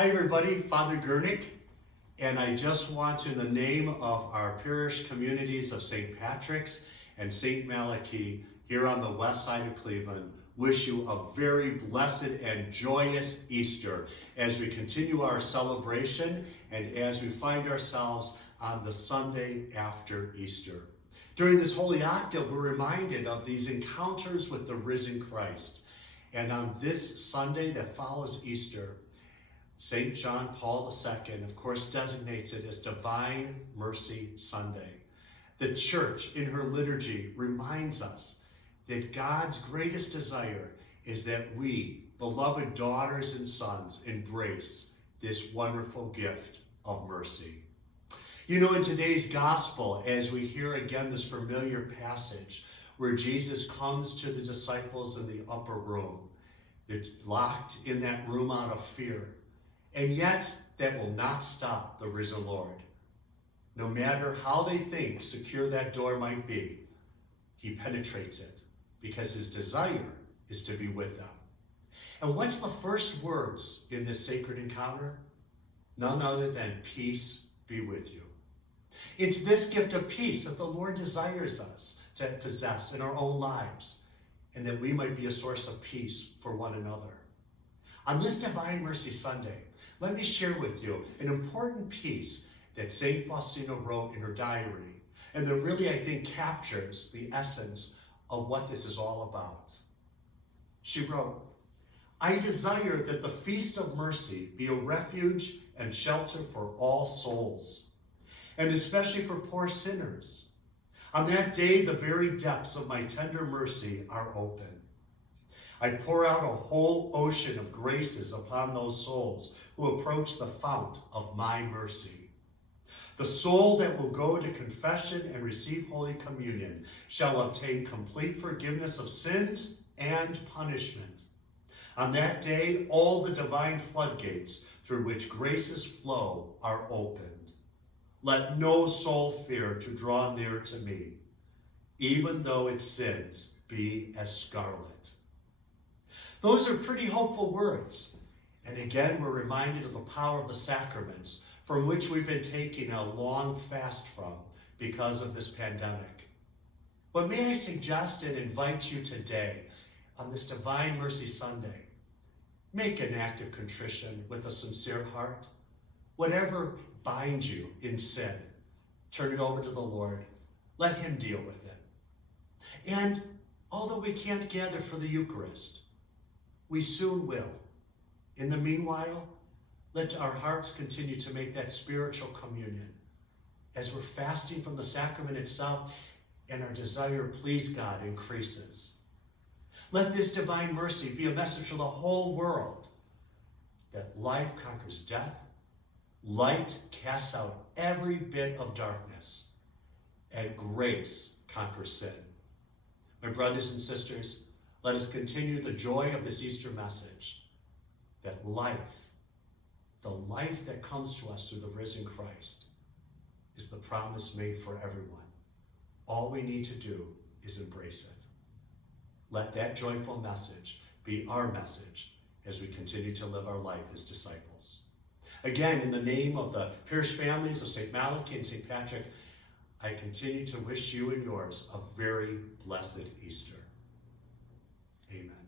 Hi everybody, Father Gurnick, and I just want to, in the name of our parish communities of St. Patrick's and St. Malachi here on the west side of Cleveland, wish you a very blessed and joyous Easter as we continue our celebration and as we find ourselves on the Sunday after Easter. During this Holy Octave, we're reminded of these encounters with the risen Christ. And on this Sunday that follows Easter, St. John Paul II, of course, designates it as Divine Mercy Sunday. The Church, in her liturgy, reminds us that God's greatest desire is that we, beloved daughters and sons, embrace this wonderful gift of mercy. You know, in today's gospel, as we hear again this familiar passage where Jesus comes to the disciples in the upper room, they're locked in that room out of fear. And yet, that will not stop the risen Lord. No matter how they think secure that door might be, he penetrates it because his desire is to be with them. And what's the first words in this sacred encounter? None other than peace be with you. It's this gift of peace that the Lord desires us to possess in our own lives, and that we might be a source of peace for one another. On this Divine Mercy Sunday, let me share with you an important piece that St. Faustina wrote in her diary, and that really, I think, captures the essence of what this is all about. She wrote, "I desire that the Feast of Mercy be a refuge and shelter for all souls, and especially for poor sinners. On that day, the very depths of my tender mercy are open. I pour out a whole ocean of graces upon those souls who approach the fount of my mercy. The soul that will go to confession and receive Holy Communion shall obtain complete forgiveness of sins and punishment. On that day, all the divine floodgates through which graces flow are opened. Let no soul fear to draw near to me, even though its sins be as scarlet." Those are pretty hopeful words. And again, we're reminded of the power of the sacraments from which we've been taking a long fast from because of this pandemic. But may I suggest and invite you today on this Divine Mercy Sunday, make an act of contrition with a sincere heart. Whatever binds you in sin, turn it over to the Lord. Let him deal with it. And although we can't gather for the Eucharist, we soon will. In the meanwhile, let our hearts continue to make that spiritual communion as we're fasting from the sacrament itself and our desire to please God increases. Let this divine mercy be a message for the whole world that life conquers death, light casts out every bit of darkness, and grace conquers sin. My brothers and sisters, let us continue the joy of this Easter message, that life, the life that comes to us through the risen Christ, is the promise made for everyone. All we need to do is embrace it. Let that joyful message be our message as we continue to live our life as disciples. Again, in the name of the parish families of St. Malachi and St. Patrick, I continue to wish you and yours a very blessed Easter. Amen.